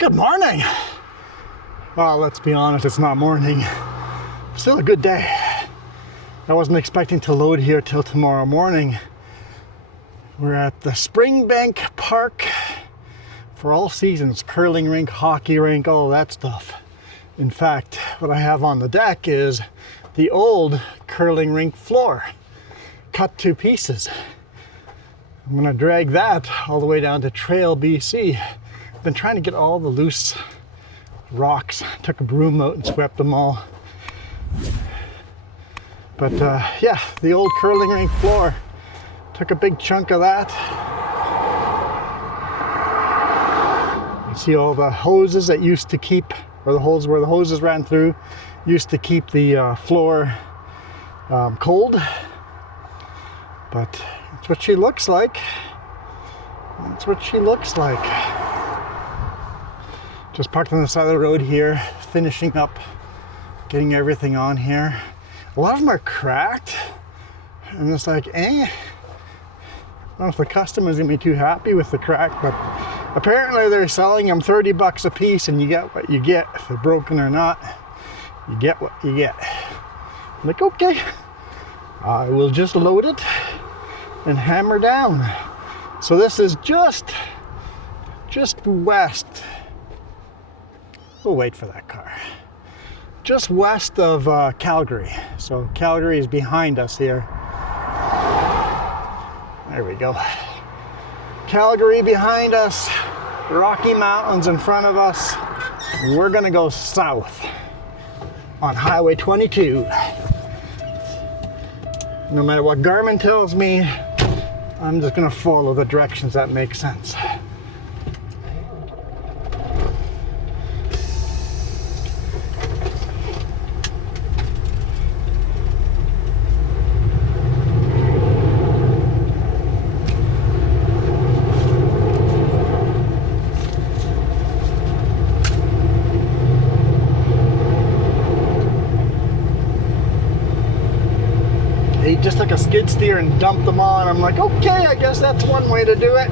Good morning. Well, let's be honest, it's not morning. Still a good day. I wasn't expecting to load here till tomorrow morning. We're at the Springbank Park for all seasons, curling rink, hockey rink, all that stuff. In fact, what I have on the deck is the old curling rink floor, cut to pieces. I'm gonna drag that all the way down to Trail, BC. I've been trying to get all the loose rocks. Took a broom out and swept them all. But yeah, the old curling rink floor. Took a big chunk of that. You see all the hoses that used to keep, or the holes where the hoses ran through, used to keep the floor cold. But that's what she looks like. That's what she looks like. Just parked on the side of the road here, finishing up, getting everything on here. A lot of them are cracked. I'm just like, eh. I don't know if the customer's gonna be too happy with the crack, but apparently they're selling them 30 bucks a piece and you get what you get. If they're broken or not, you get what you get. I'm like, okay, I will just load it and hammer down. So this is just west. We'll wait for that car. Just west of Calgary. So Calgary is behind us here. There we go. Calgary behind us, Rocky Mountains in front of us. We're gonna go south on Highway 22. No matter what Garmin tells me, I'm just gonna follow the directions that make sense. He just took a skid steer and dumped them on. I'm like, okay, I guess that's one way to do it.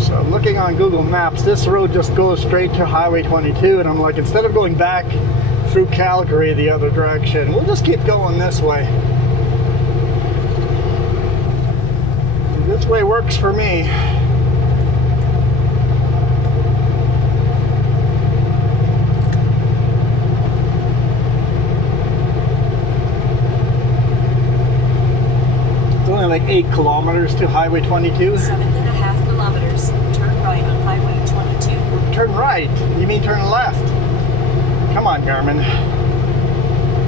So looking on Google Maps, this road just goes straight to Highway 22, and I'm like, instead of going back through Calgary the other direction, we'll just keep going this way. This way works for me. Like 8 kilometers to Highway 22. 7.5 kilometers. Turn right on Highway 22. Turn right? You mean turn left? Come on, Garmin.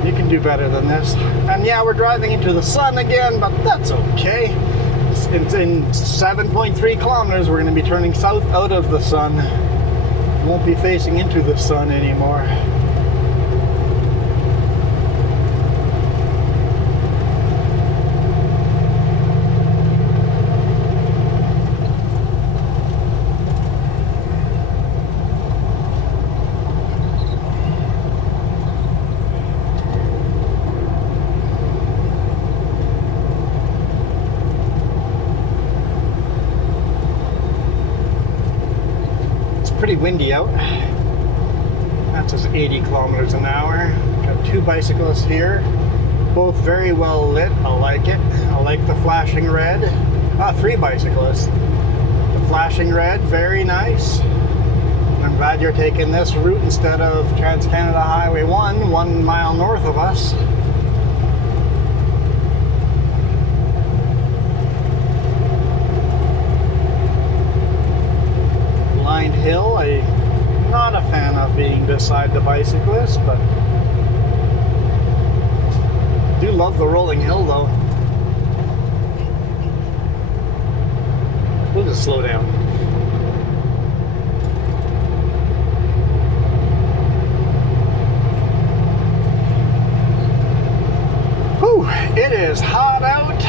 You can do better than this. And yeah, we're driving into the sun again, but that's okay. It's in 7.3 kilometers. We're going to be turning south out of the sun. We won't be facing into the sun anymore. Pretty windy out. That says 80 kilometers an hour. Got 2 bicyclists here, both very well lit. I like it. I like the flashing red. 3 bicyclists. The flashing red, very nice. I'm glad you're taking this route instead of Trans-Canada Highway 1 mile north of us. Hill. I'm not a fan of being beside the bicyclist, but I do love the rolling hill though. We'll just slow down. Whew, it is hot out.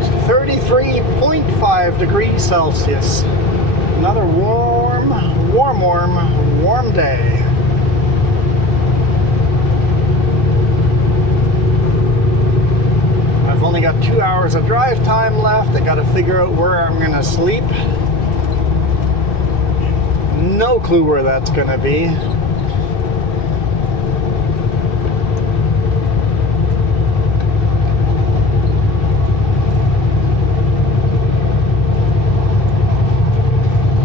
It's 33.5 degrees Celsius. Another warm day. I've only got 2 hours hours of drive time left. I gotta figure out where I'm gonna sleep. No clue where that's gonna be. I'm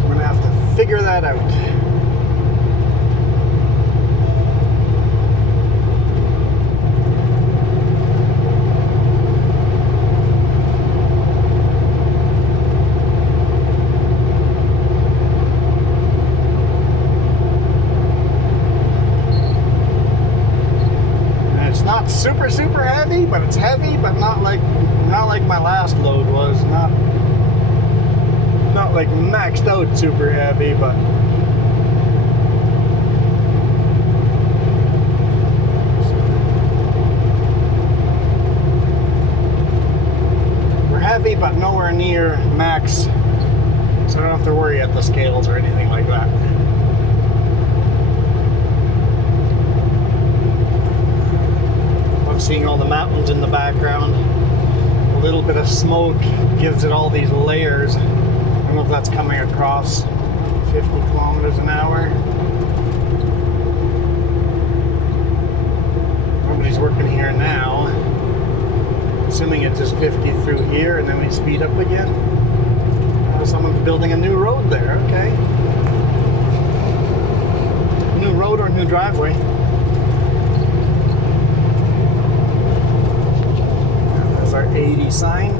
gonna have to figure that out. Super heavy, but it's heavy, but not like my last load was. Not like maxed out super heavy, but we're heavy, but nowhere near max, so I don't have to worry at the scales or anything like that. Seeing all the mountains in the background. A little bit of smoke gives it all these layers. I don't know if that's coming across 50 kilometers an hour. Nobody's working here now. Assuming it's just 50 through here and then we speed up again. Someone's building a new road there, okay. New road or new driveway. Our 80 sign.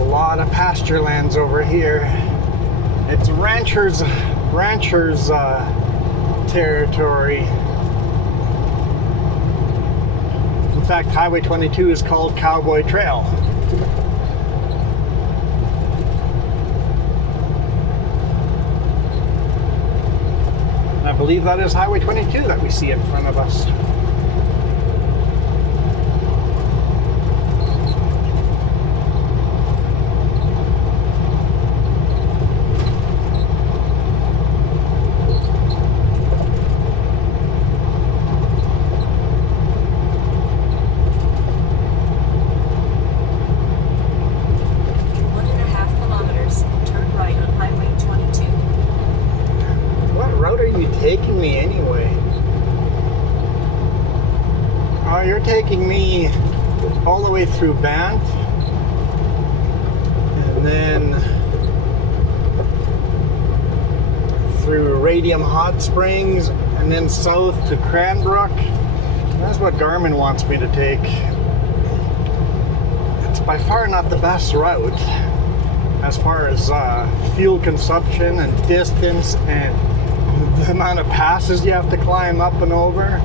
A lot of pasture lands over here. It's ranchers territory. In fact, Highway 22 is called Cowboy Trail. I believe that is Highway 22 that we see in front of us. Taking me anyway. Oh, you're taking me all the way through Banff and then through Radium Hot Springs and then south to Cranbrook. That's what Garmin wants me to take. It's by far not the best route as far as fuel consumption and distance and the amount of passes you have to climb up and over.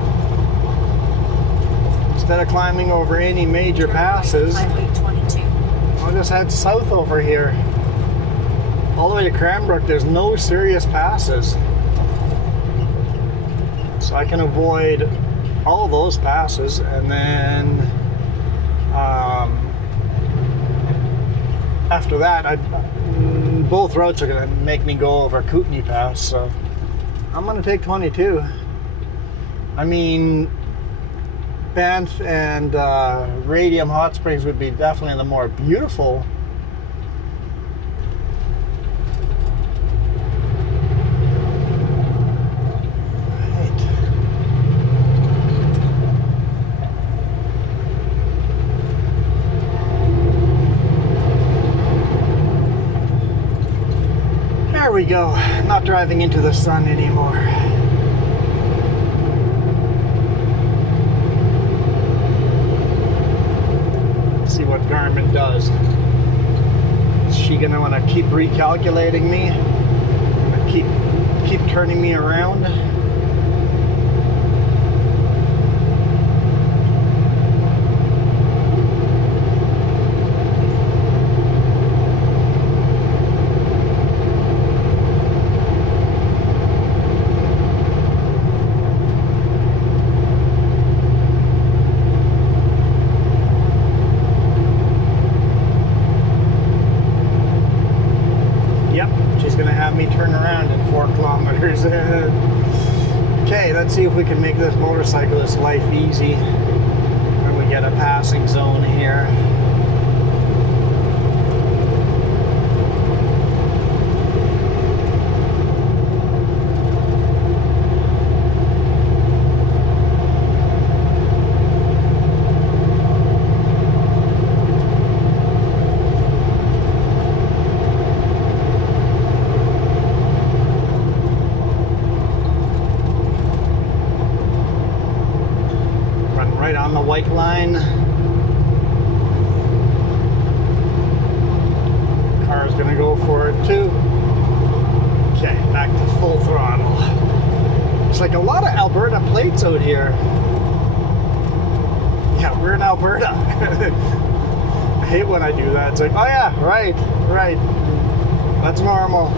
Instead of climbing over any major passes, I'll just head south over here. All the way to Cranbrook, there's no serious passes. So I can avoid all those passes, and then after that, both routes are going to make me go over Kootenay Pass, so I'm going to take 22. I mean, Banff and Radium Hot Springs would be definitely the more beautiful. Right. There we go. Not driving into the sun anymore. Let's see what Garmin does. Is she gonna want to keep recalculating me? Keep turning me around? Turn around in we can make this motorcyclist life easy when we get a passing zone here. On the white line. Car's gonna go for it too. Okay, back to full throttle. It's like a lot of Alberta plates out here. Yeah, we're in Alberta. I hate when I do that. It's like, oh yeah, right. That's normal.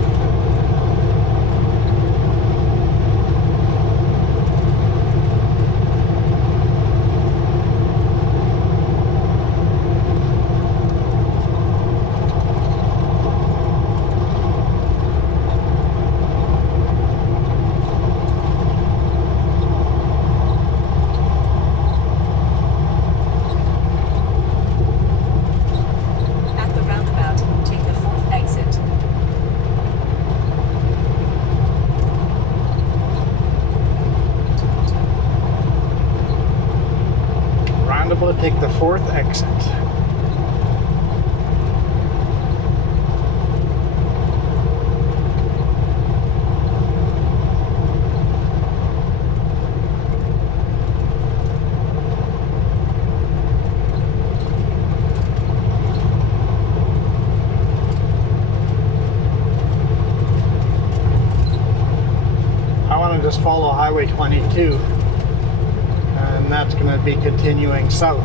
Roundabout, take the fourth exit. I want to just follow Highway 22. And that's going to be continuing south.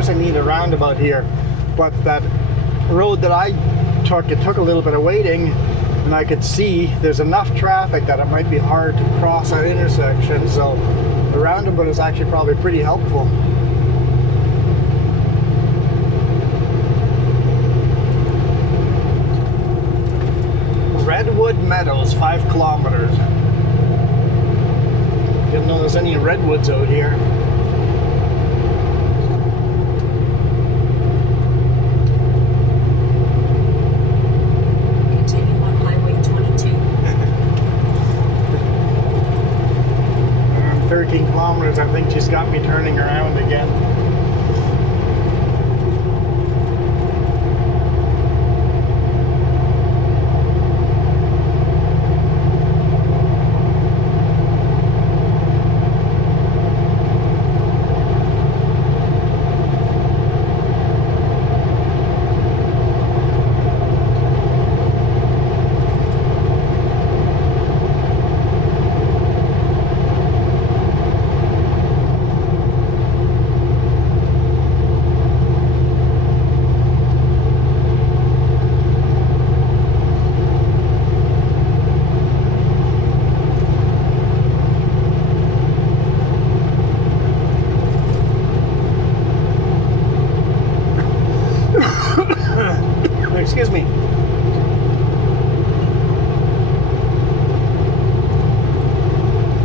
I need a roundabout here, but that road that I took, it took a little bit of waiting, and I could see there's enough traffic that it might be hard to cross that intersection, so the roundabout is actually probably pretty helpful. Redwood Meadows, 5 kilometers. Didn't know there's any redwoods out here. Continue on Highway 22. 13 kilometers, I think she's got me turning around again. Excuse me. A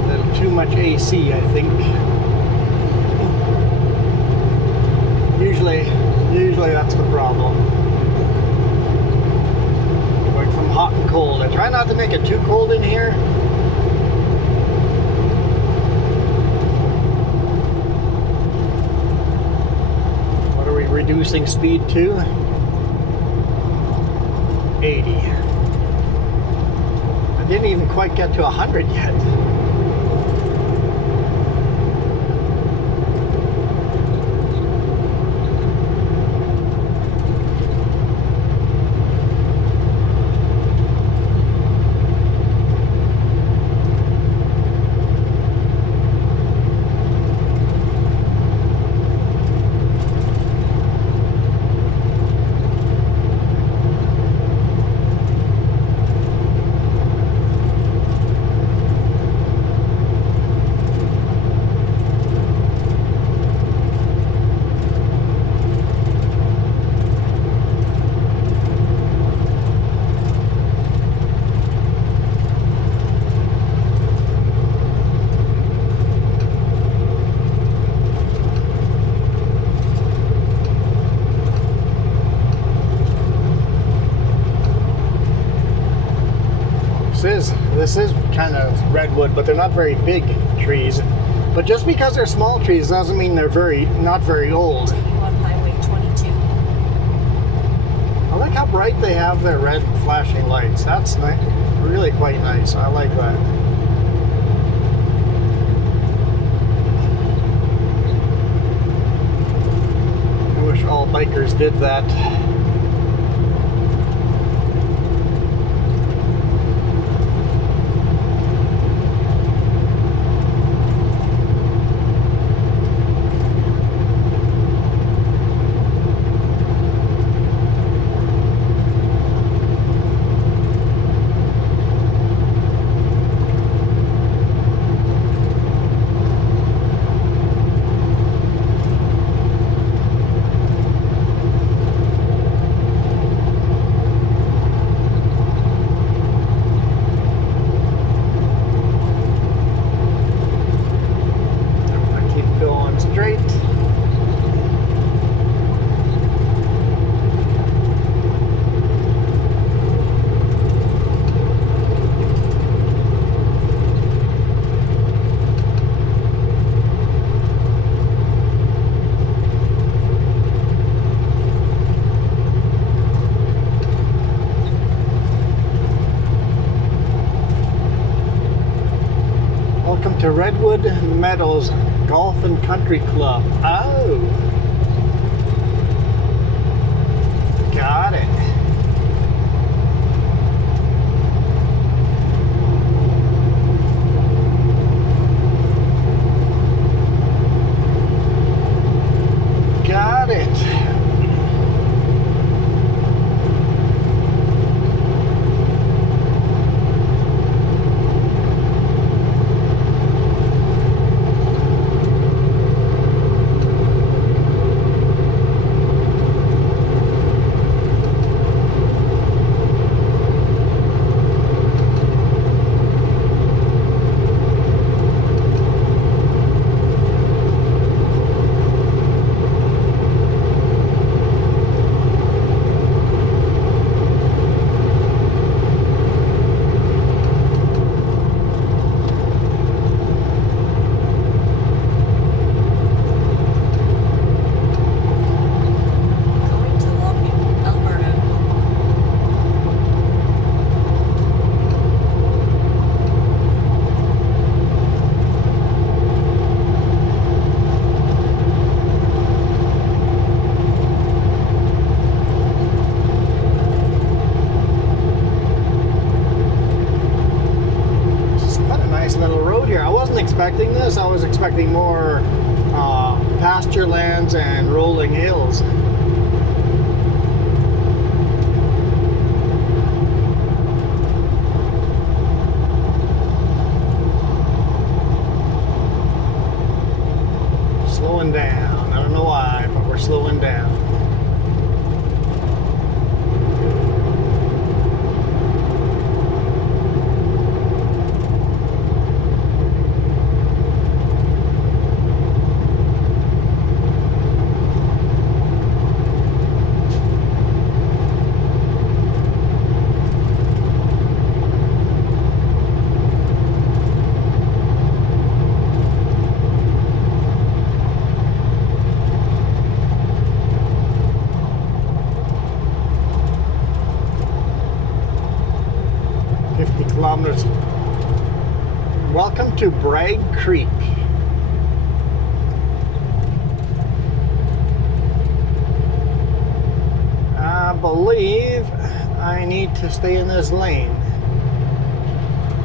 little too much AC, I think. Usually that's the problem. Going from hot and cold. I try not to make it too cold in here, reducing speed to 80. I didn't even quite get to 100 yet. This is kind of redwood, but they're not very big trees. But just because they're small trees doesn't mean they're not very old. Continue on Highway 22. I like how bright they have their red flashing lights. That's really quite nice. I like that. I wish all bikers did that. To Redwood Meadows Golf and Country Club. Oh, got it. Got it. Going to Longview, Alberta. It's quite a nice little road here. I wasn't expecting this. I was expecting more pasture lands and rolling hills. Slowing down. I don't know why, but we're slowing down. Drag Creek. I believe I need to stay in this lane.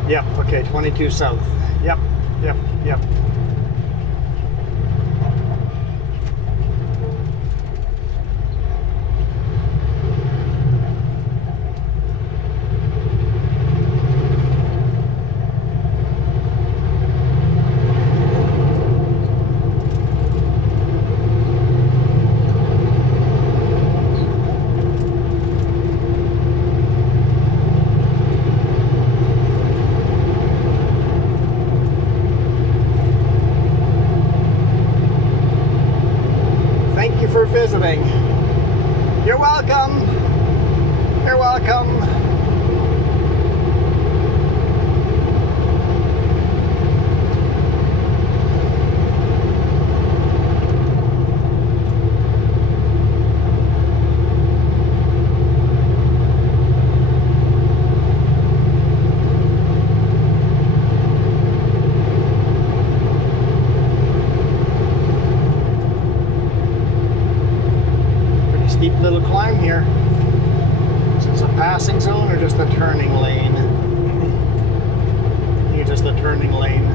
Yep, okay, 22 south. Yep. Visiting. You're welcome. You're welcome. Steep little climb here. Is this a passing zone or just a turning lane? Here, just a turning lane.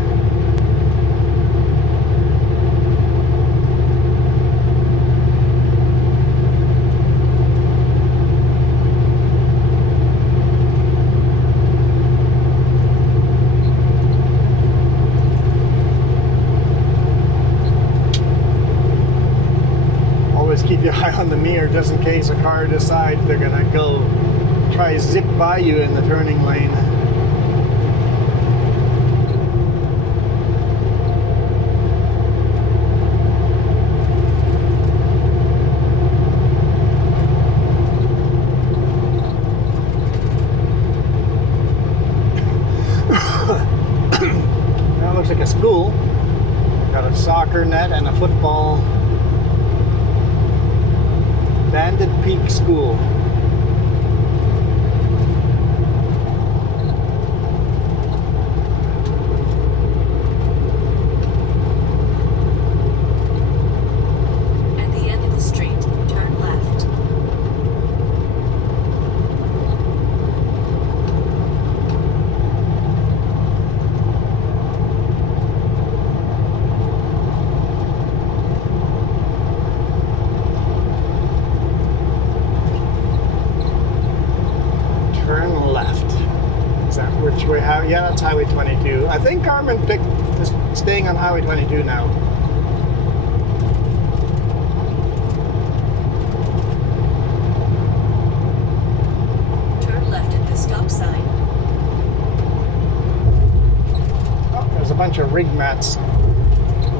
Keep your eye on the mirror just in case a car decides they're gonna go try zip by you in the turning lane. That looks like a school. Got a soccer net and a football. Bandit Peak School. At the end of the street, turn left. Which we have, yeah, that's Highway 22. I think Carmen is staying on Highway 22 now. Turn left at the stop sign. Oh, there's a bunch of rig mats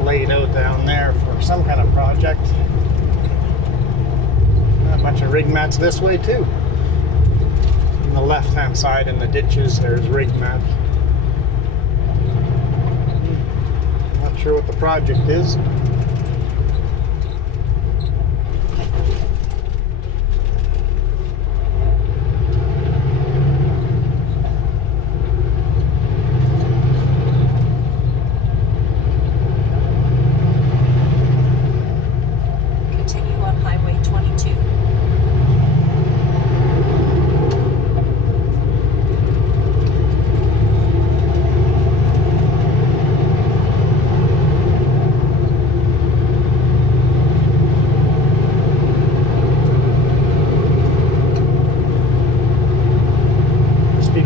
laid out down there for some kind of project. A bunch of rig mats this way too. On the left-hand side in the ditches, there's rig mat. Not sure what the project is. Continue on Highway 22.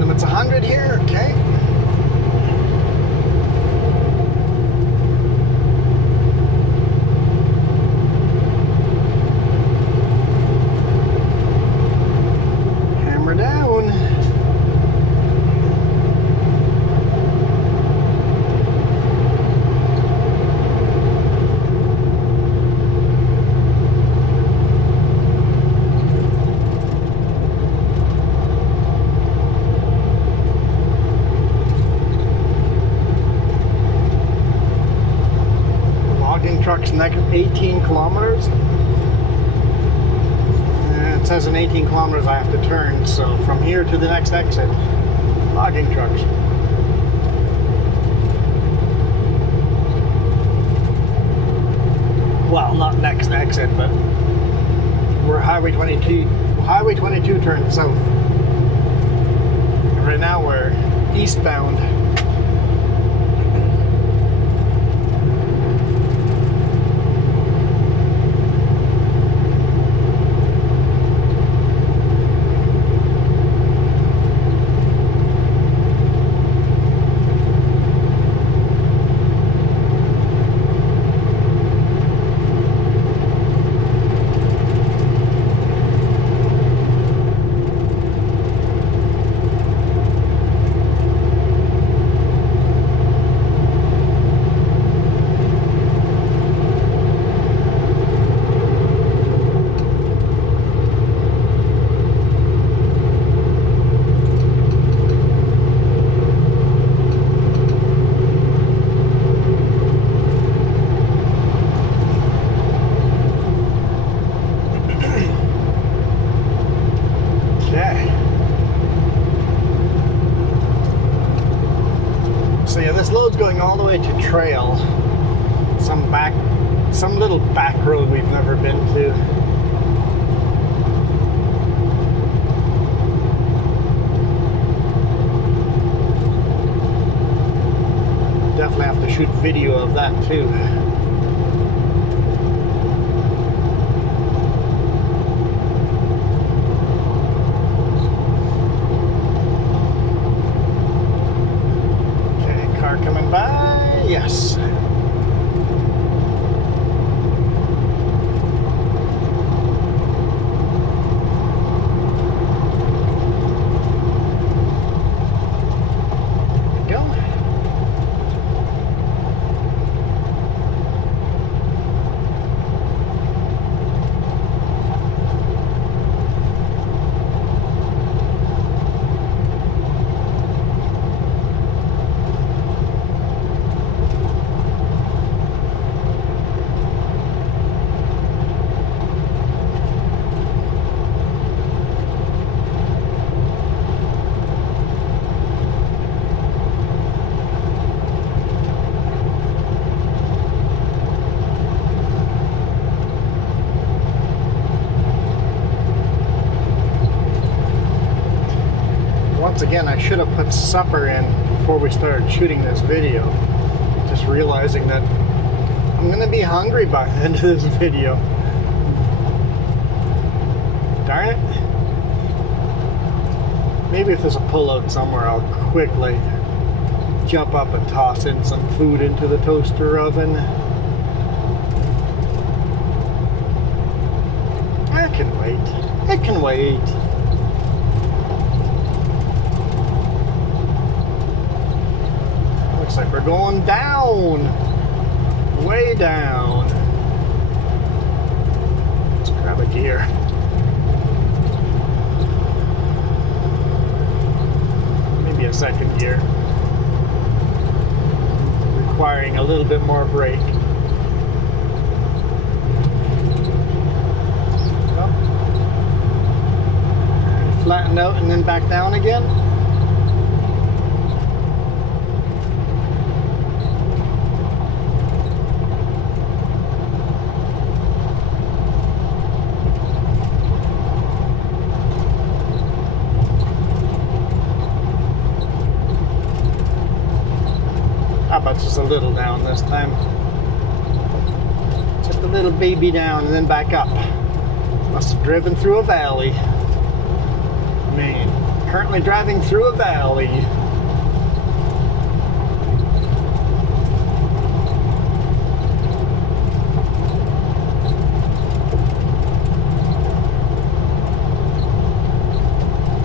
It's 100 here, okay. Hammer down. Truck's next 18 kilometers. It says in 18 kilometers I have to turn, so from here to the next exit, logging trucks. well, not next exit, but we're Highway 22 turns south. And right now we're eastbound. So yeah, this load's going all the way to Trail, some little back road we've never been to. Definitely have to shoot video of that too. Coming by, yes. There we go. Once again, I should have put supper in before we started shooting this video. Just realizing that I'm gonna be hungry by the end of this video. Darn it. Maybe if there's a pullout somewhere, I'll quickly jump up and toss in some food into the toaster oven. I can wait. It can wait. Looks like we're going down. Way down. Let's grab a gear. Maybe a second gear. Requiring a little bit more brake. Oh. And flatten out and then back down again. But just a little down this time. Just a little baby down and then back up. Must have driven through a valley. Man, currently driving through a valley.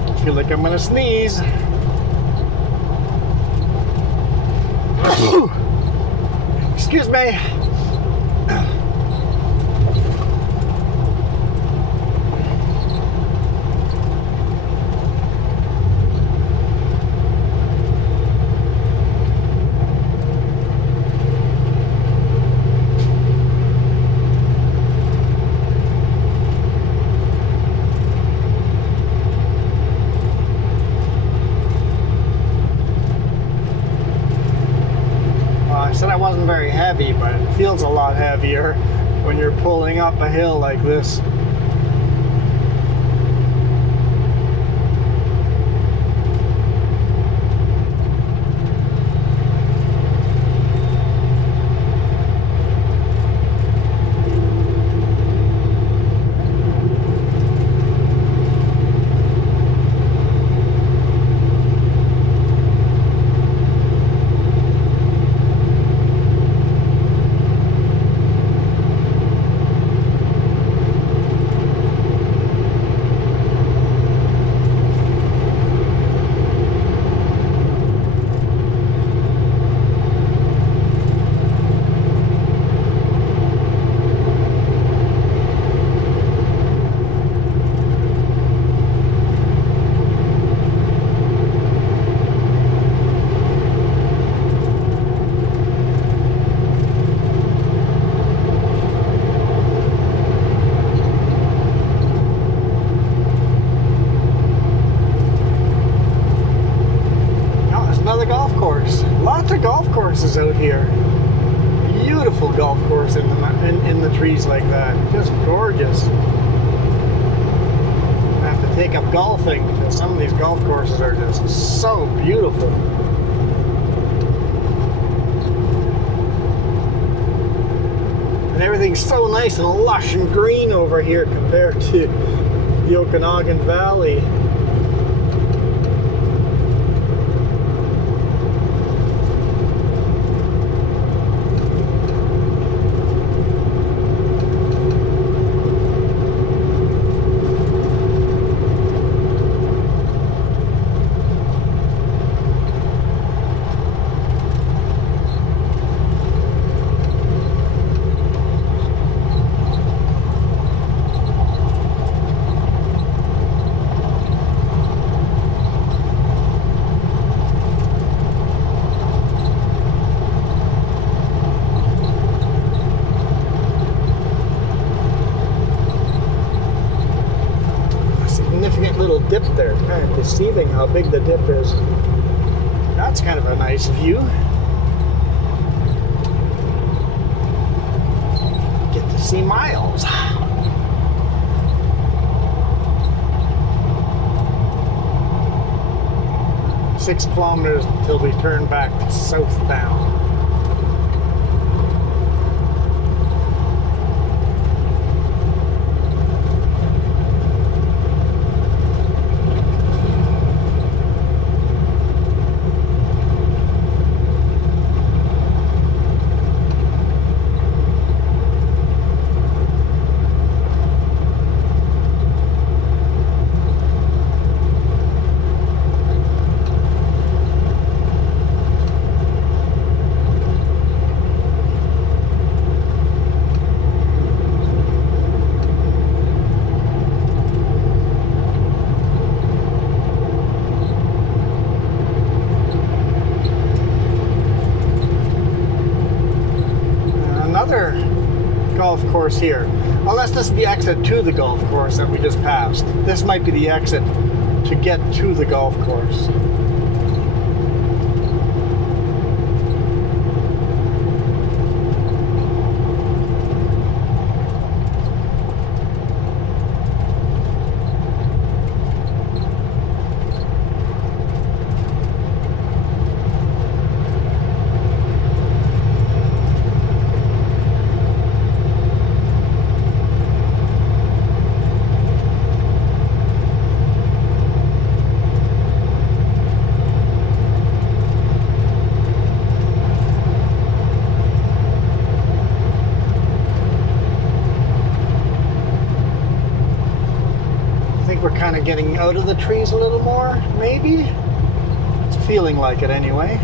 I feel like I'm gonna sneeze. Excuse me. I wasn't very heavy, but it feels a lot heavier. when you're pulling up a hill like this. Out here, beautiful golf course in the trees like that, just gorgeous. I have to take up golfing because some of these golf courses are just so beautiful. And everything's so nice and lush and green over here compared to the Okanagan Valley. Dip there. Kind of deceiving how big the dip is. That's kind of a nice view. Get to see miles. Six kilometers until we turn back southbound. Golf course here, unless this is the exit to the golf course that we just passed. This might be the exit to get to the golf course. We're kind of getting out of the trees a little more, maybe? It's feeling like it anyway.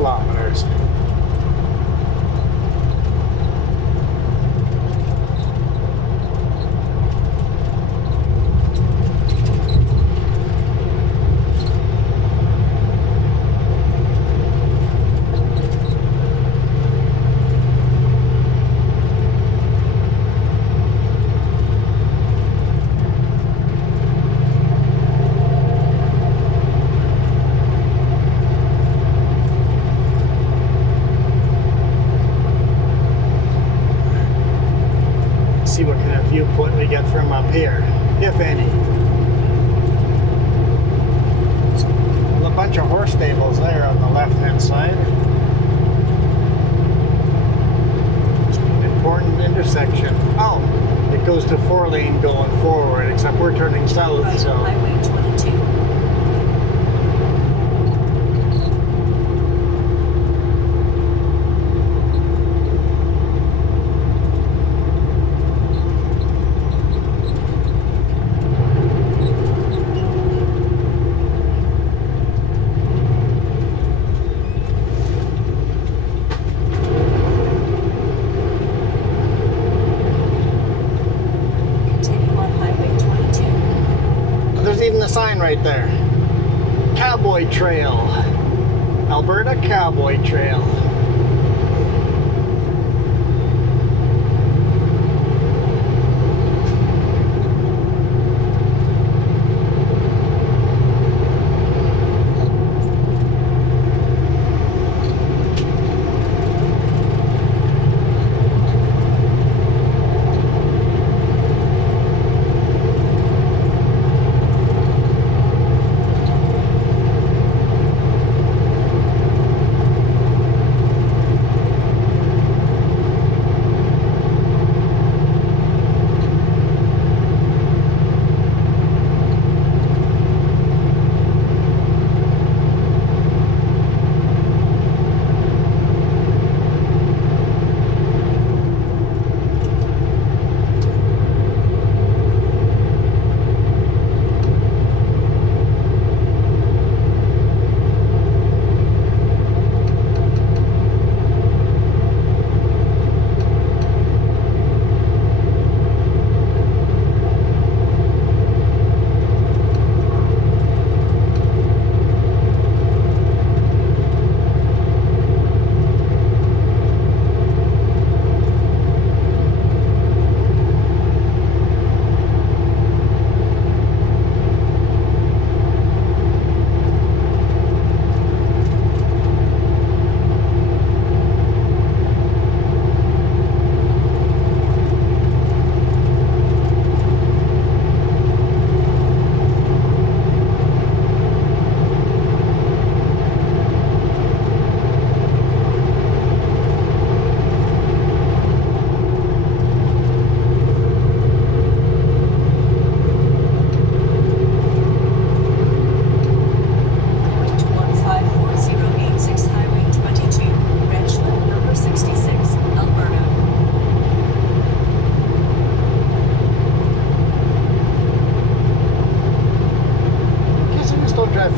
kilometers. See what kind of viewpoint we get from up here, if any. A bunch of horse stables there on the left-hand side. An important intersection. Oh, it goes to 4-lane going forward, except we're turning south, Right so. on Highway 22. Continue on Highway 22. There's even a sign right there. Cowboy Trail. Alberta Cowboy Trail.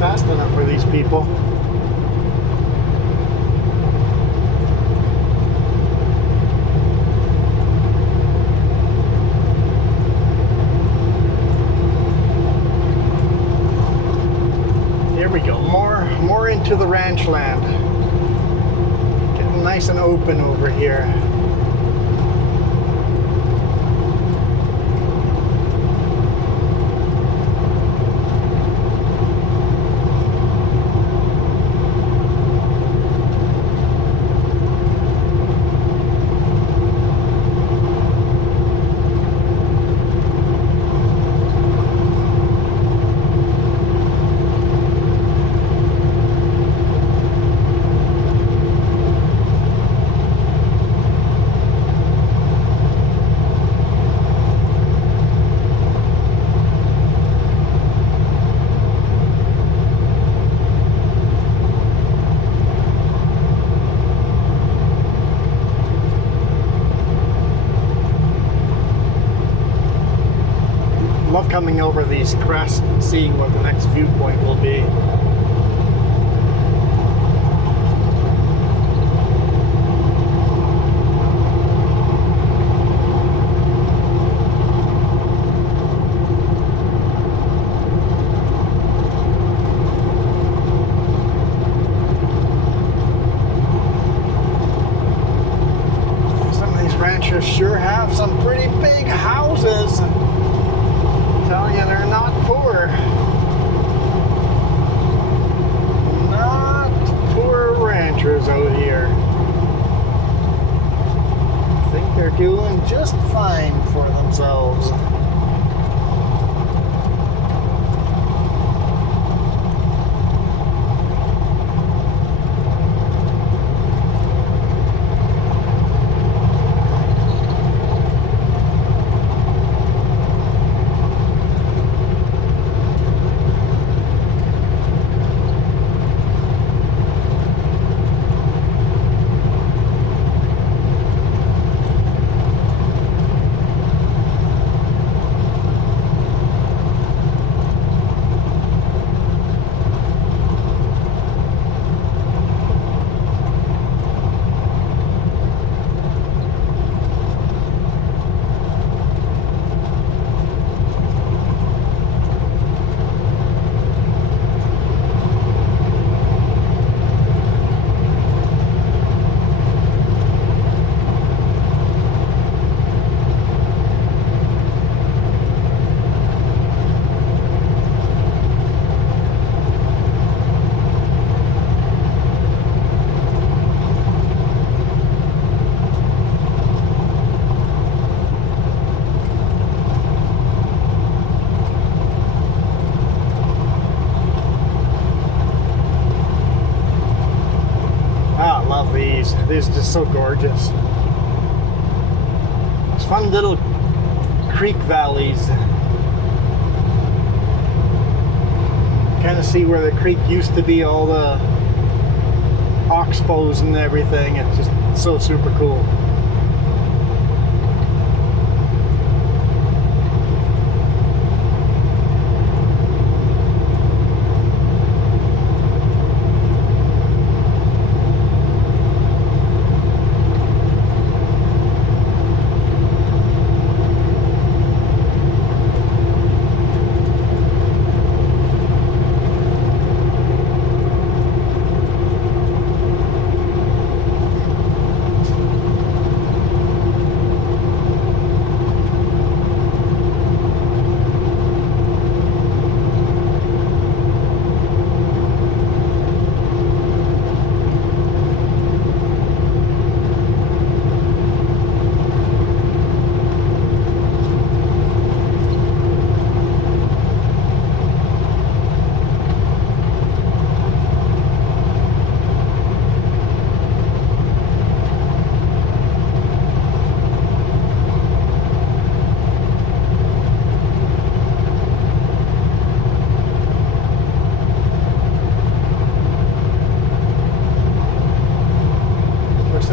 fast enough for these people. Here we go, more into the ranch land. Getting nice and open over here. Love coming over these crests and seeing what the next viewpoint will be. sure have some pretty big houses. I'm telling you, they're not poor. Not poor ranchers out here. I think they're doing just fine for themselves. These are just so gorgeous. It's fun little creek valleys. Kind of see where the creek used to be, all the oxbows and everything. It's just so super cool.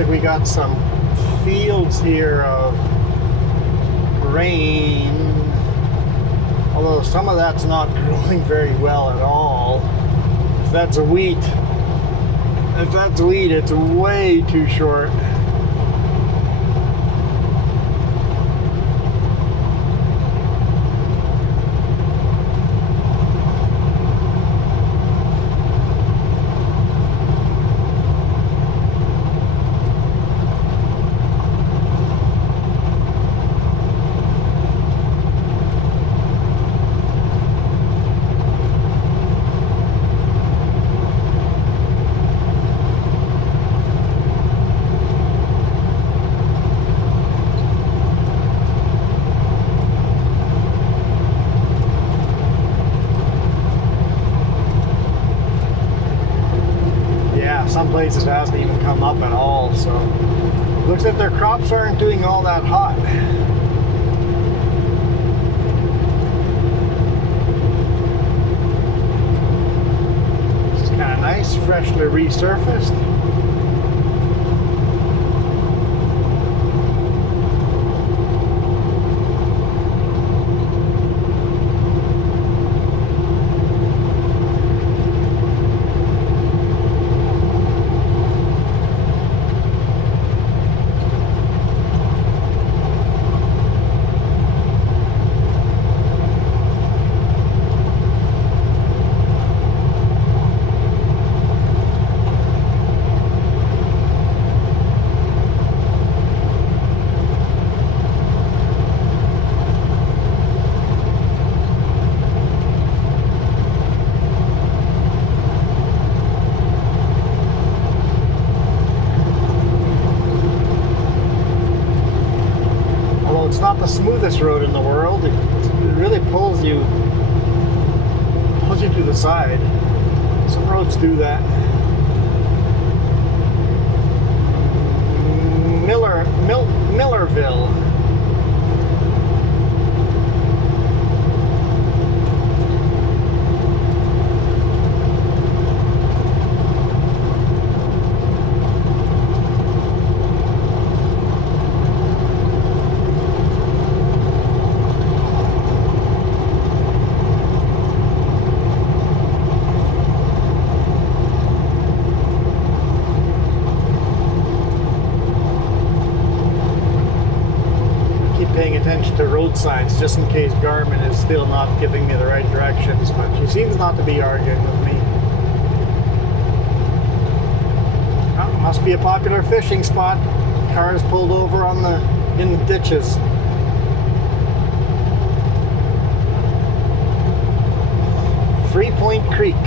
We got some fields here of grain, although some of that's not growing very well at all. If that's wheat, it's way too short. Some places it hasn't even come up at all, so looks like their crops aren't doing all that hot. It's kind of nice, freshly resurfaced. smoothest road in the world. It really pulls you to the side. Some roads do that. Millarville. To road signs just in case Garmin is still not giving me the right directions, but she seems not to be arguing with me. Oh, must be a popular fishing spot. Cars pulled over in the ditches. Free Point Creek.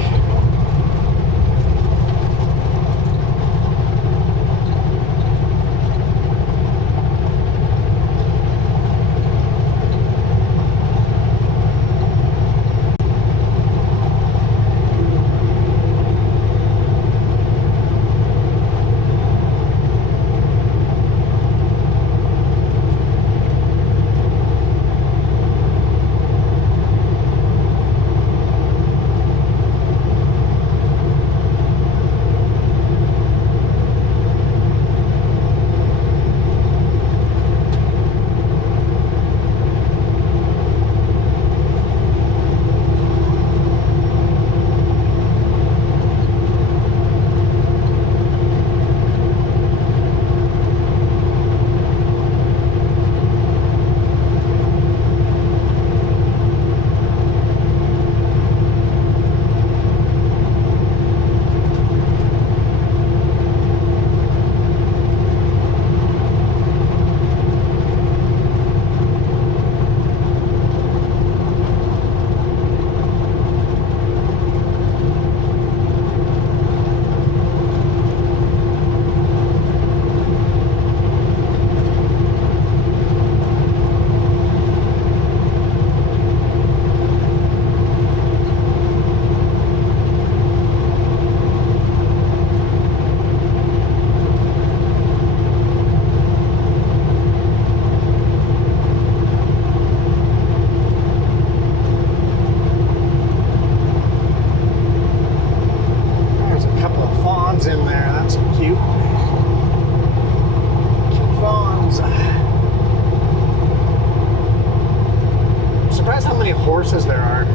Horses there are.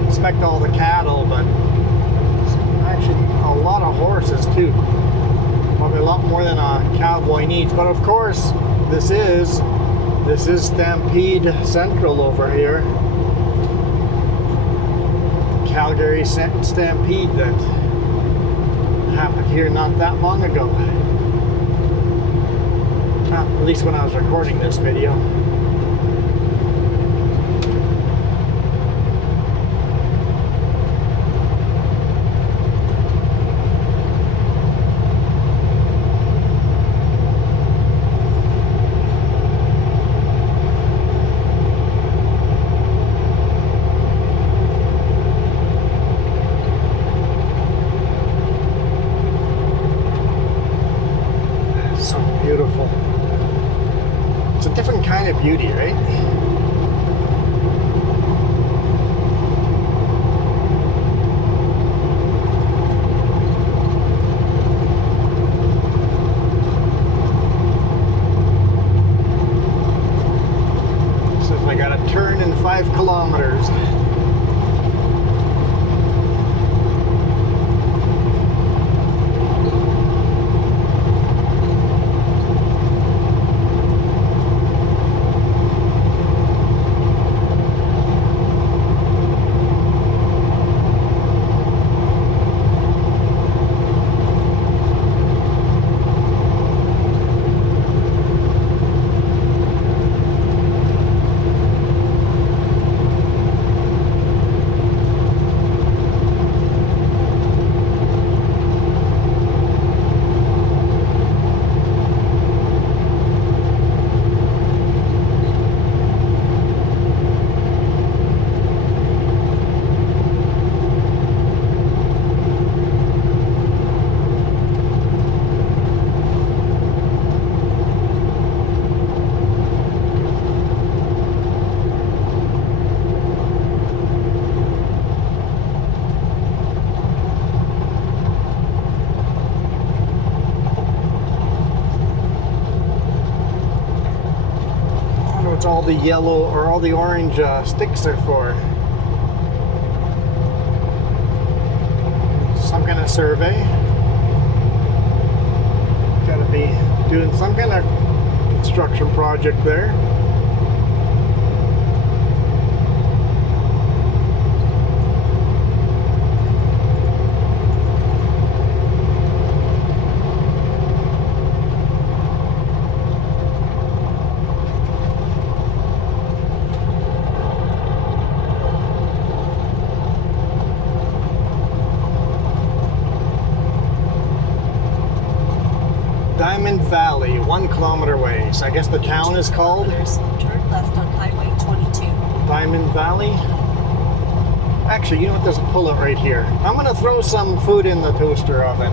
You expect all the cattle, but actually a lot of horses too. Probably a lot more than a cowboy needs. But of course, this is Stampede Central over here. Calgary Stampede that happened here not that long ago. At least when I was recording this video. Beautiful. It's a different kind of beauty, right? So I got a turn in 5 kilometers. what all the yellow or all the orange sticks are for. Some kind of survey. Gotta be doing some kind of construction project there. Diamond Valley, 1 kilometer away. So I guess the town is called Turn left on Highway 22. Diamond Valley. Actually, you know what? There's a pullout right here. I'm gonna throw some food in the toaster oven.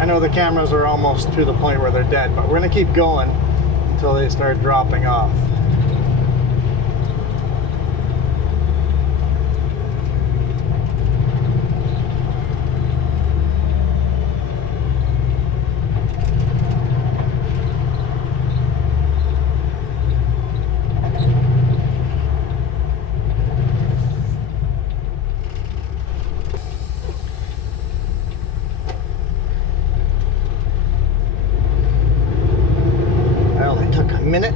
I know the cameras are almost to the point where they're dead, but we're gonna keep going until they start dropping off. Minute.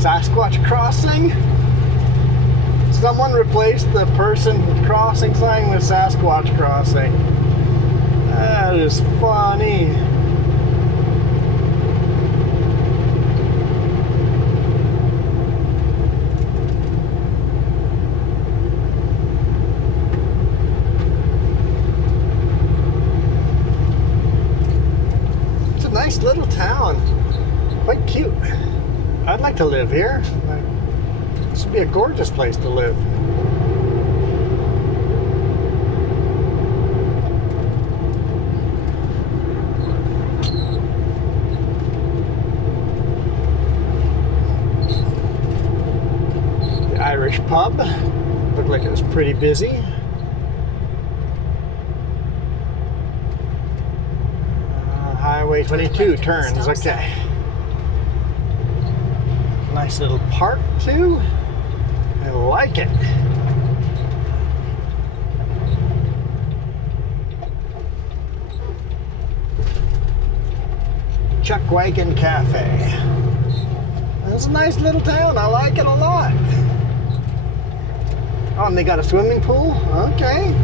Sasquatch crossing. Someone replaced the person crossing sign with Sasquatch crossing. That is funny. It's a nice little town. Quite cute. I'd like to live here. This would be a gorgeous place to live. The Irish pub looked like it was pretty busy. Highway 22 turns, okay. Nice little park too. I like it. Chuck Wagon Cafe. It's a nice little town. I like it a lot. Oh, and they got a swimming pool? Okay. In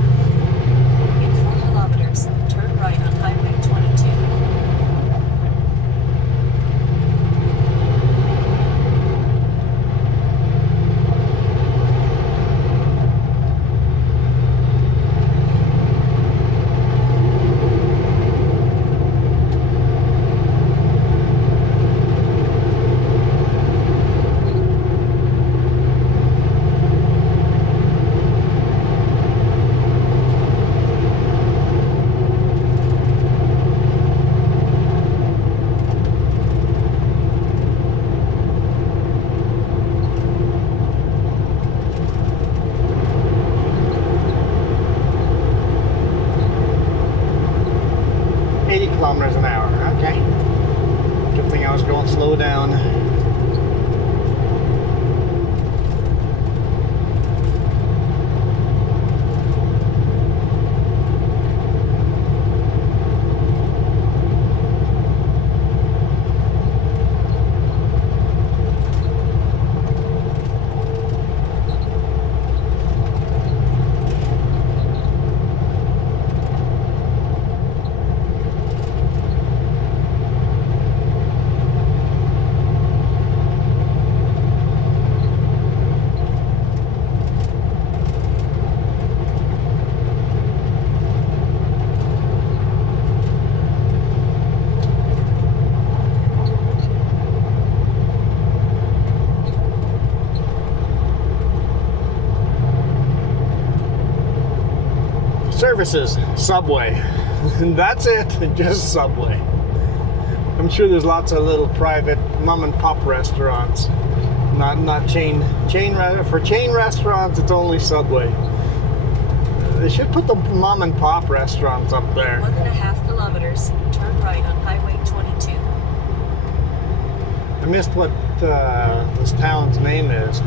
4 kilometers, turn right on Highway 22. Kilometers an hour, okay. Good thing I was going slow down. services, Subway. And that's it, just Subway. I'm sure there's lots of little private mom and pop restaurants. Not chain for chain restaurants, it's only Subway. They should put the mom and pop restaurants up there. 1.5 kilometers, turn right on Highway 22. I missed what this town's name is.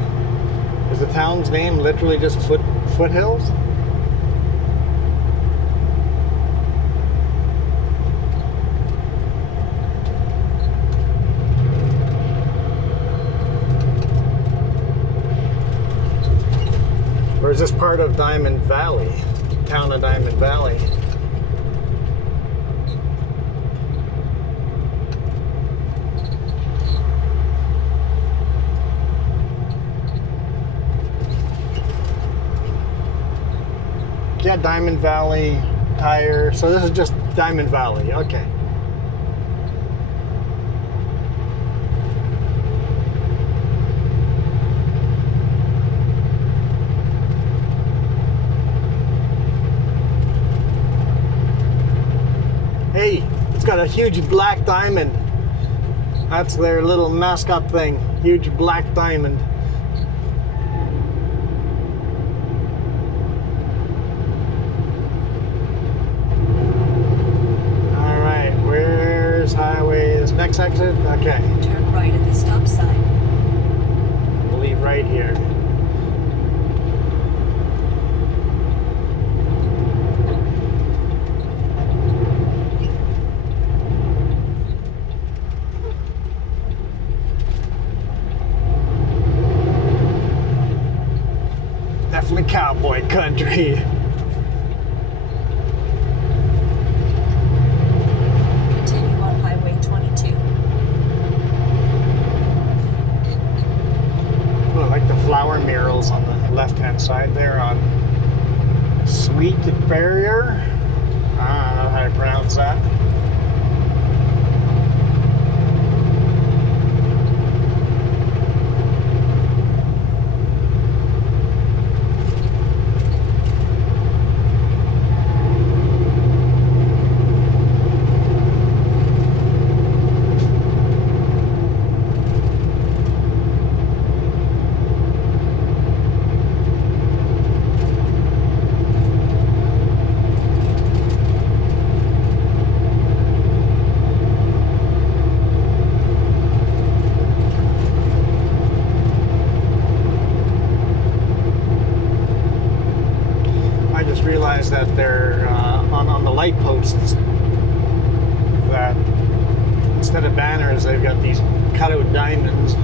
Is the town's name literally just foothills? Or is this part of Diamond Valley? Town of Diamond Valley. Yeah, Diamond Valley Tire. So this is just Diamond Valley. Okay. Hey, it's got a huge black diamond. That's their little mascot thing. Huge black diamond. Alright, where's highways? Next exit? Okay. Turn right at the stop sign. We'll leave right here. Definitely cowboy country. Continue on Highway 22. Oh, I like the flower murals on the left-hand side there on Sweet Barrier. I don't know how to pronounce that. That they're on the light posts, that instead of banners they've got these cutout diamonds.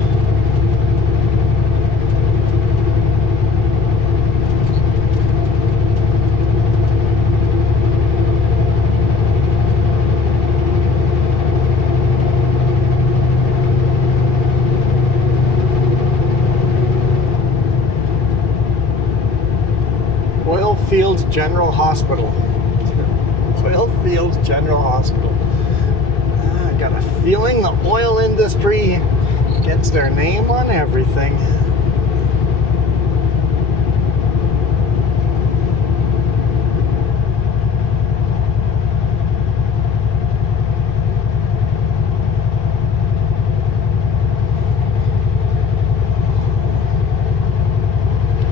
Oilfields General Hospital. Oilfields General Hospital. I got a feeling the oil industry gets their name on everything.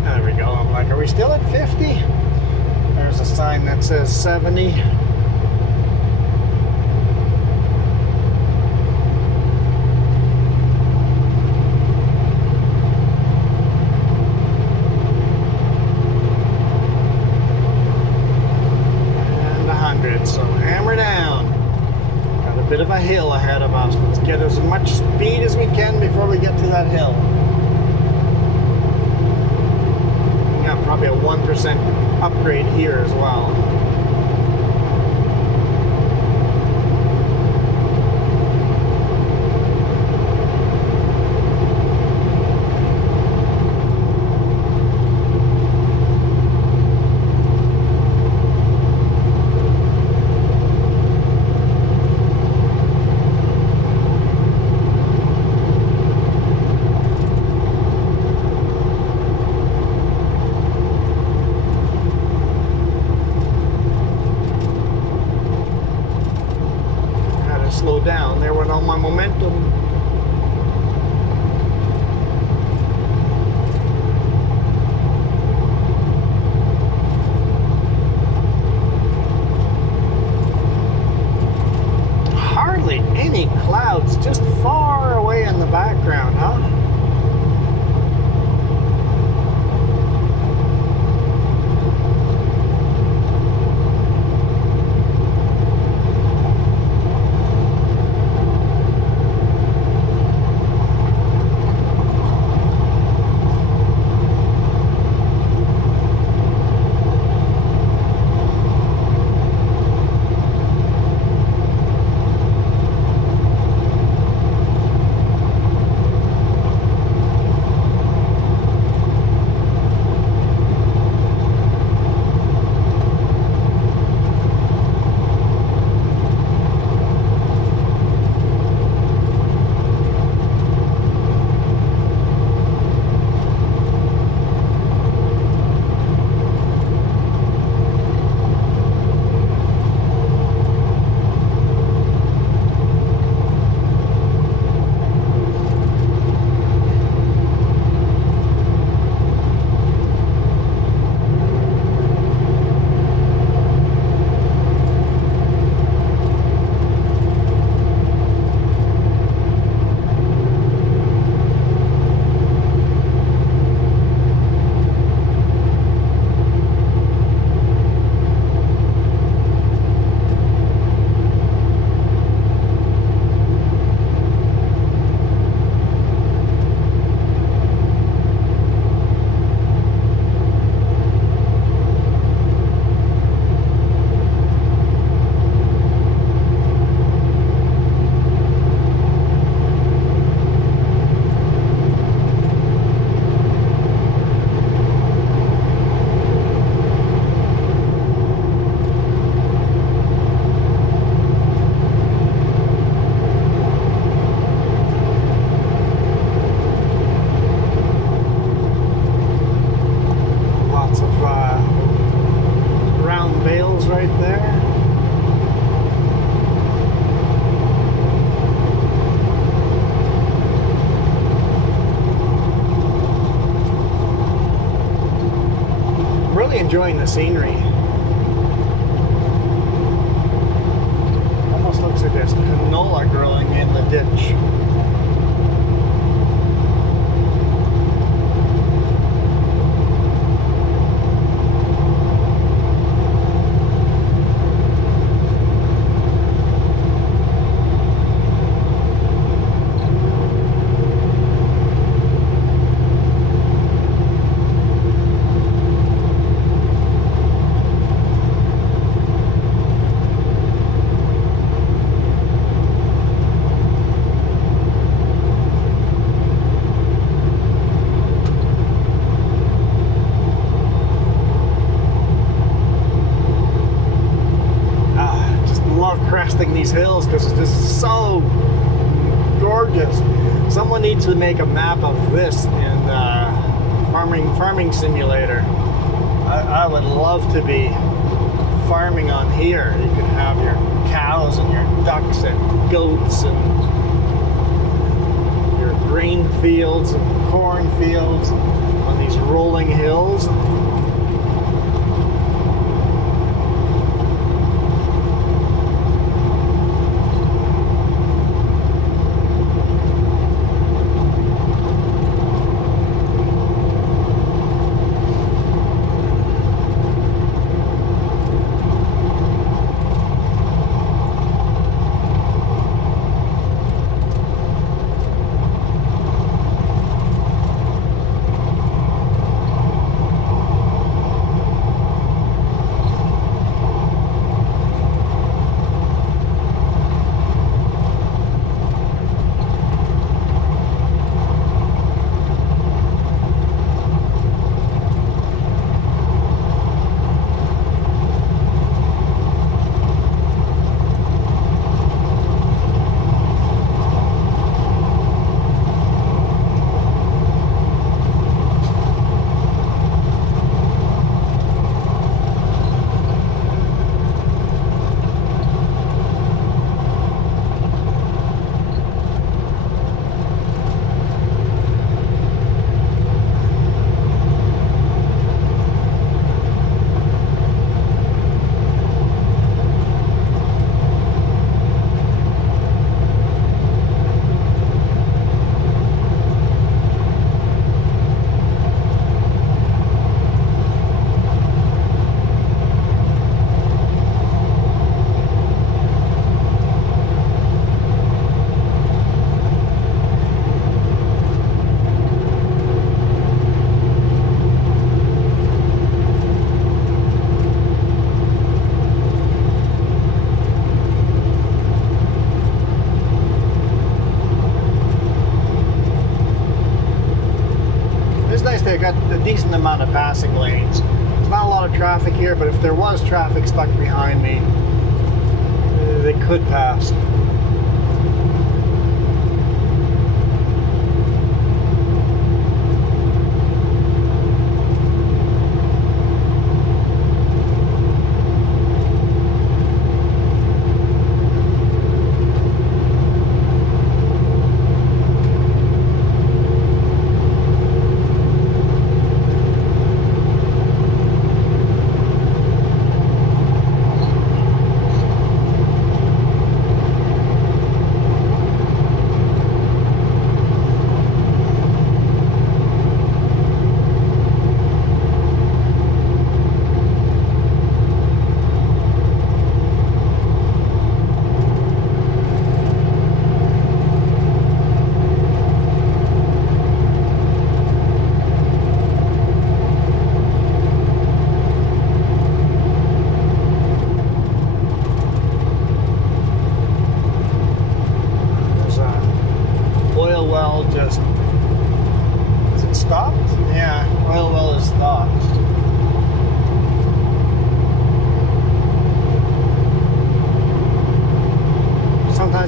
There we go. I'm like, are we still at 50? There's a sign that says 70. And 100, so hammer down. Got a bit of a hill ahead of us. Let's get as much speed as we can before we get to that hill. Yeah, probably a 1% upgrade here as well. enjoying the scenery. Almost looks like there's canola growing in the ditch. Cresting these hills because it's just so gorgeous. Someone needs to make a map of this in farming simulator. I would love to be farming on here. You could have your cows and your ducks and goats and your grain fields and corn fields on these rolling hills. They got a decent amount of passing lanes. There's not a lot of traffic here, but if there was traffic stuck behind me, they could pass.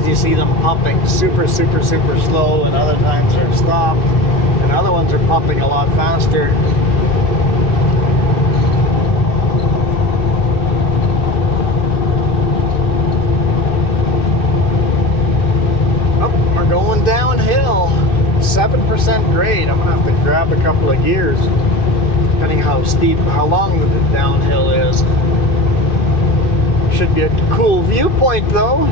You see them pumping super slow, and other times they're stopped, and other ones are pumping a lot faster. Oh, we're going downhill. 7% grade. I'm gonna have to grab a couple of gears. depending how steep, how long the downhill is. Should be a cool viewpoint though.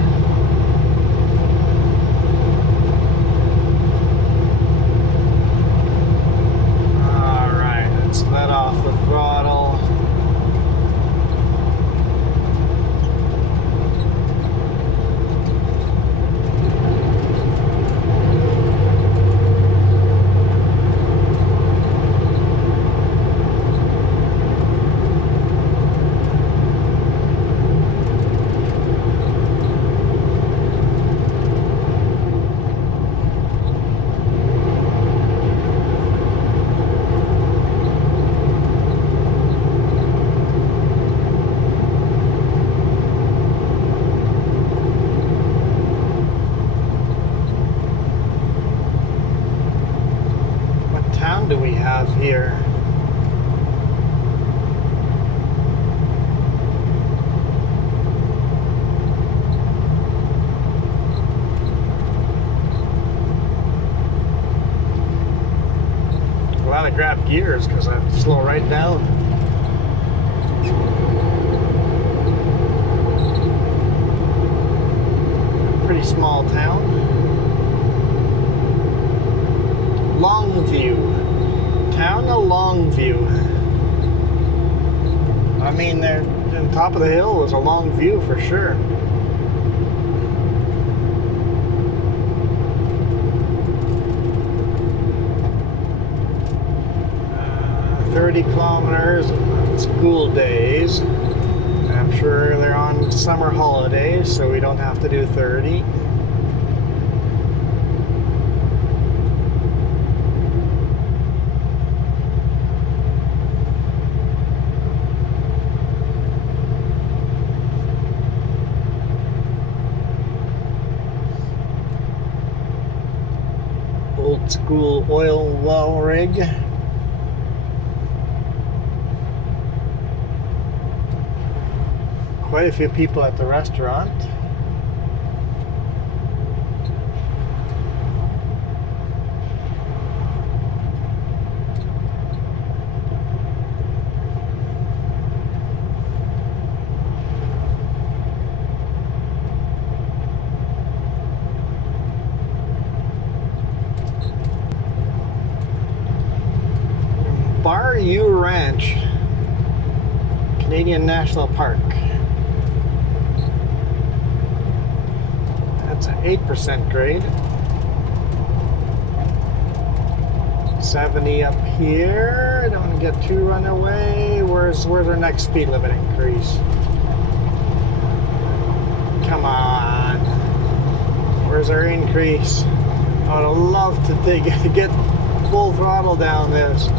Alright, let's let off the throttle. Do we have here? Glad I grabbed gears because I have to slow right down. Pretty small town. Longview. Town of Longview. I mean, there on top of the hill was a long view for sure. 30 kilometers on school days. I'm sure they're on summer holidays, so we don't have to do 30. Old school oil well rig. Quite a few people at the restaurant. Bayou Ranch, Canadian National Park. That's an 8% grade. 70 up here. Don't want to get too run away. Where's our next speed limit increase? Come on. Where's our increase? I would love to get full throttle down this.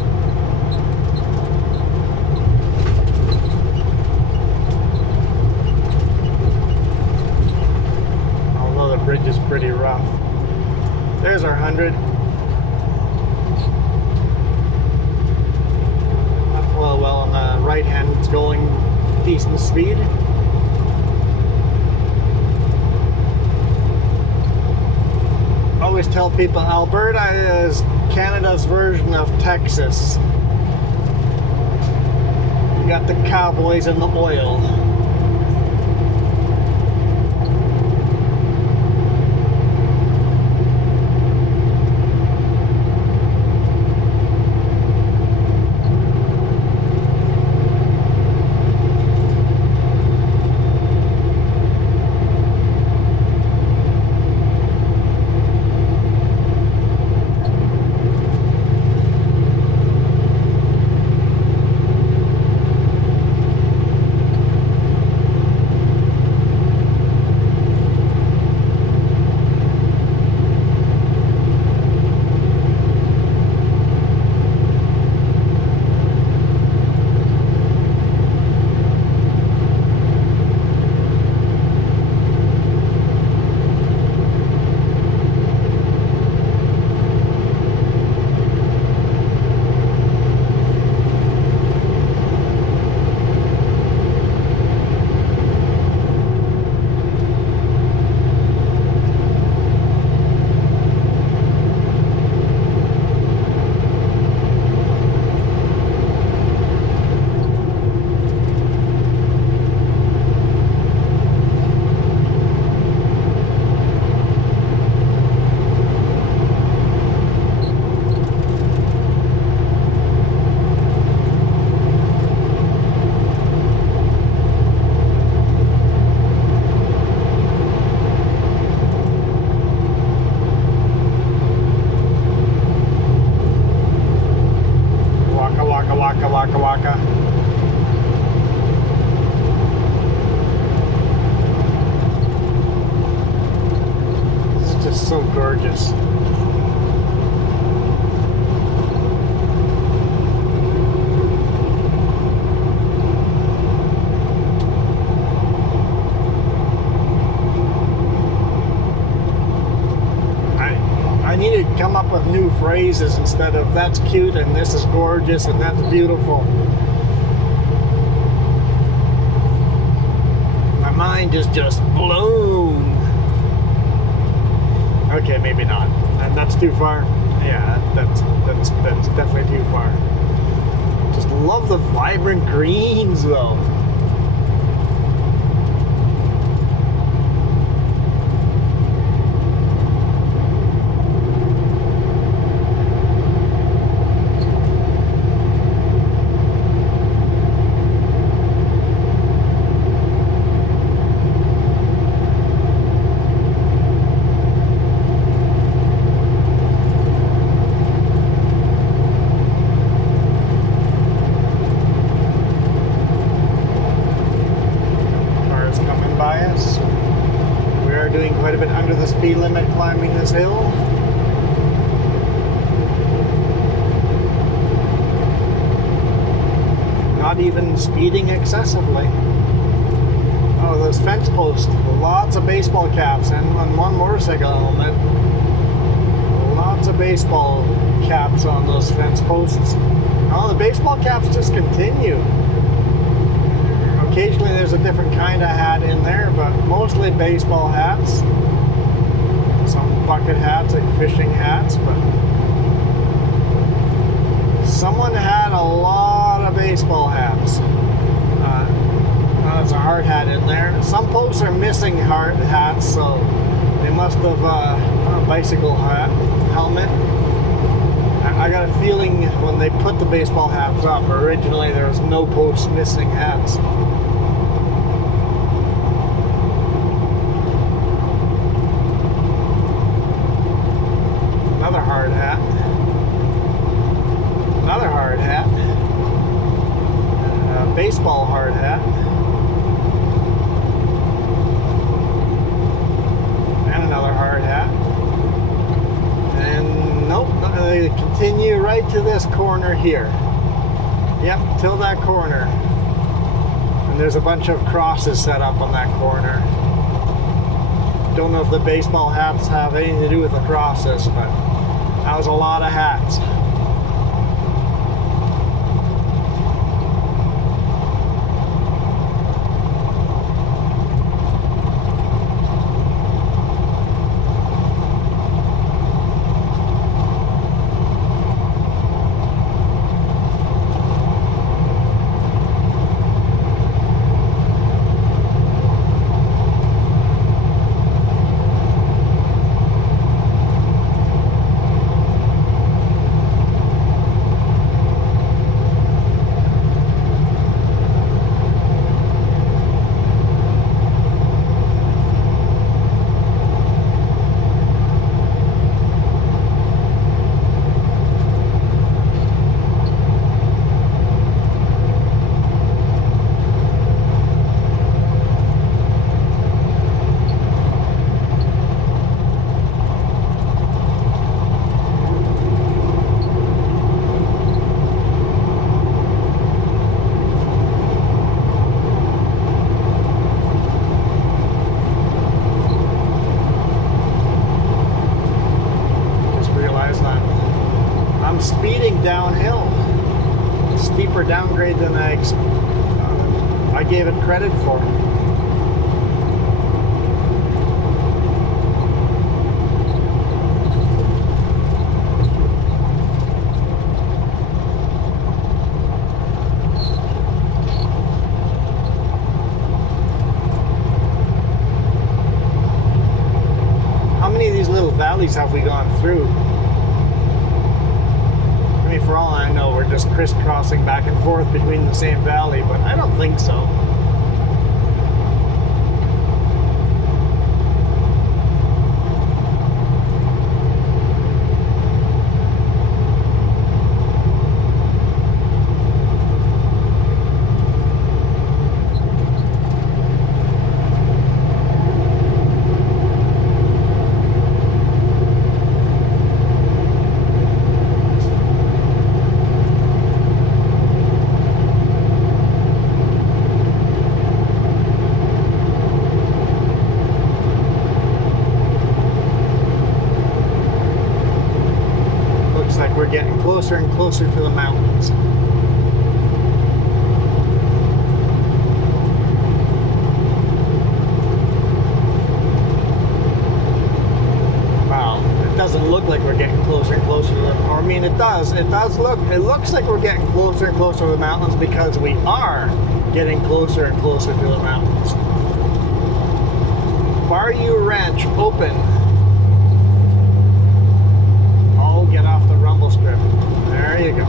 Bridge is pretty rough. There's our 100. Well, on the right hand it's going decent speed. Always tell people Alberta is Canada's version of Texas. You got the cowboys and the oil. need to come up with new phrases instead of that's cute and this is gorgeous and that's beautiful. My mind is just blown. Okay, maybe not. And that's too far. Yeah, that's definitely too far. Just love the vibrant greens though. Speed limit climbing this hill. Not even speeding excessively. Oh, those fence posts, lots of baseball caps and one motorcycle helmet. Lots of baseball caps on those fence posts. Oh, the baseball caps just continue. Occasionally there's a different kind of hat in there, but mostly baseball hats. Some bucket hats, like fishing hats, but someone had a lot of baseball hats. There's a hard hat in there. Some posts are missing hard hats, so they must have a bicycle hat, helmet. I got a feeling when they put the baseball hats up, originally there was no posts missing hats. Another hard hat. Another hard hat. Baseball hard hat. And another hard hat. And nope, they continue right to this corner here. Yep, till that corner. And there's a bunch of crosses set up on that corner. Don't know if the baseball hats have anything to do with the crosses, but that was a lot of hats. Downhill, steeper downgrade than I gave it credit for. How many of these little valleys have we gone through? For all I know, we're just crisscrossing back and forth between the same valley, but I don't think so. like we're getting closer and closer to the mountains. Wow, it doesn't look like we're getting closer and closer to them. Or I mean, it does. It looks like we're getting closer and closer to the mountains because we are getting closer and closer to the mountains. Bayou Ranch open. Oh, get off the rumble strip. There you go.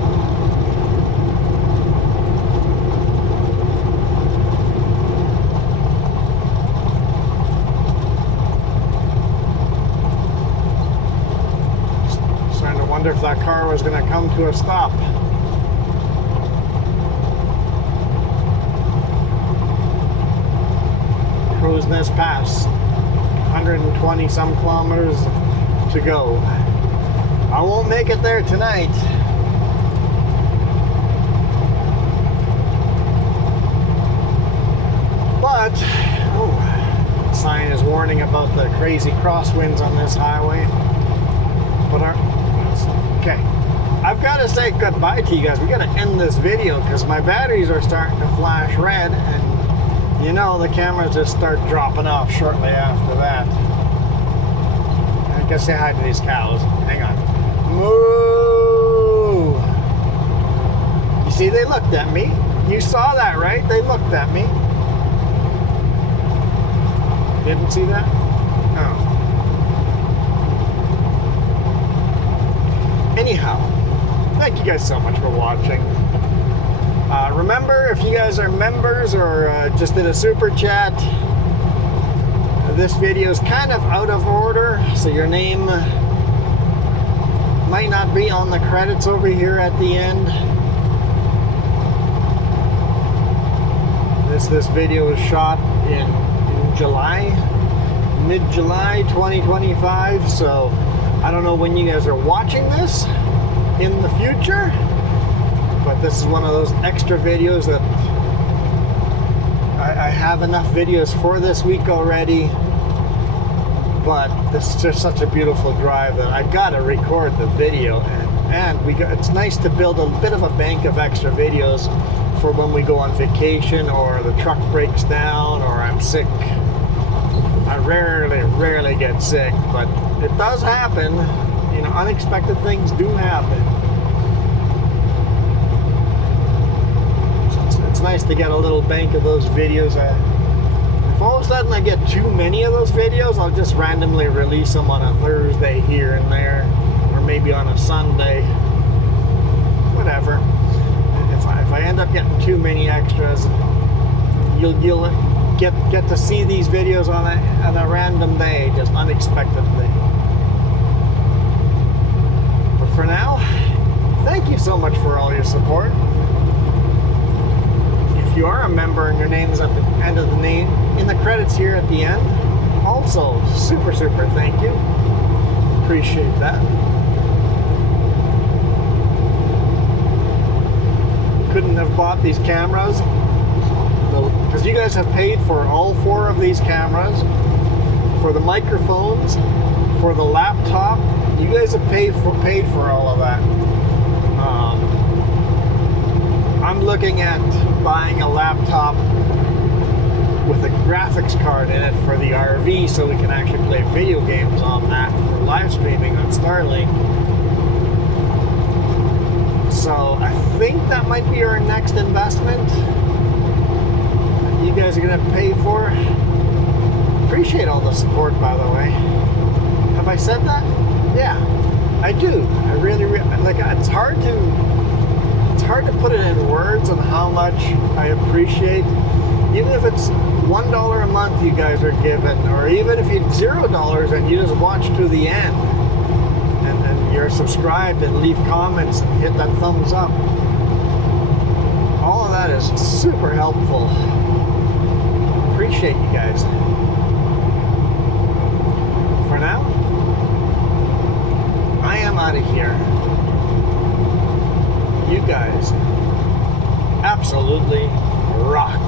Starting to wonder if that car was going to come to a stop. Crow's Nest Pass. 120 some kilometers to go. I won't make it there tonight. But, oh, sign is warning about the crazy crosswinds on this highway. But okay, I've got to say goodbye to you guys. We got to end this video because my batteries are starting to flash red, and you know the cameras just start dropping off shortly after that. I gotta say hi to these cows. Hang on. Moo! You see, they looked at me. You saw that, right? They looked at me. Didn't see that? Oh. Anyhow, thank you guys so much for watching. Remember, if you guys are members or just did a super chat, this video is kind of out of order, so your name might not be on the credits over here at the end. This video was shot in July, mid-July 2025, so I don't know when you guys are watching this in the future, but this is one of those extra videos that I have enough videos for this week already, but this is just such a beautiful drive that I gotta record the video, and it's nice to build a bit of a bank of extra videos for when we go on vacation or the truck breaks down or I'm sick. I rarely get sick, but it does happen. You know, unexpected things do happen. So it's nice to get a little bank of those videos. If all of a sudden I get too many of those videos, I'll just randomly release them on a Thursday here and there, or maybe on a Sunday. Whatever. If I end up getting too many extras, you'll get to see these videos on a random day, just unexpectedly. But for now, thank you so much for all your support. If you are a member and your name is at the end of the name in the credits here at the end, also super thank you. Appreciate that. Couldn't have bought these cameras because you guys have paid for all 4 of these cameras, for the microphones, for the laptop. You guys have paid for all of that. I'm looking at buying a laptop with a graphics card in it for the RV so we can actually play video games on that for live streaming on Starlink. So I think that might be our next investment that you guys are going to pay for. Appreciate all the support, by the way. Have I said that? Yeah, I do. I really like. It's hard to put it in words on how much I appreciate. Even if it's $1 a month you guys are giving, or even if it's $0 and you just watch to the end, and you're subscribed and leave comments and hit that thumbs up. All of that is super helpful. Appreciate you guys. For now, I am out of here. You guys absolutely rock.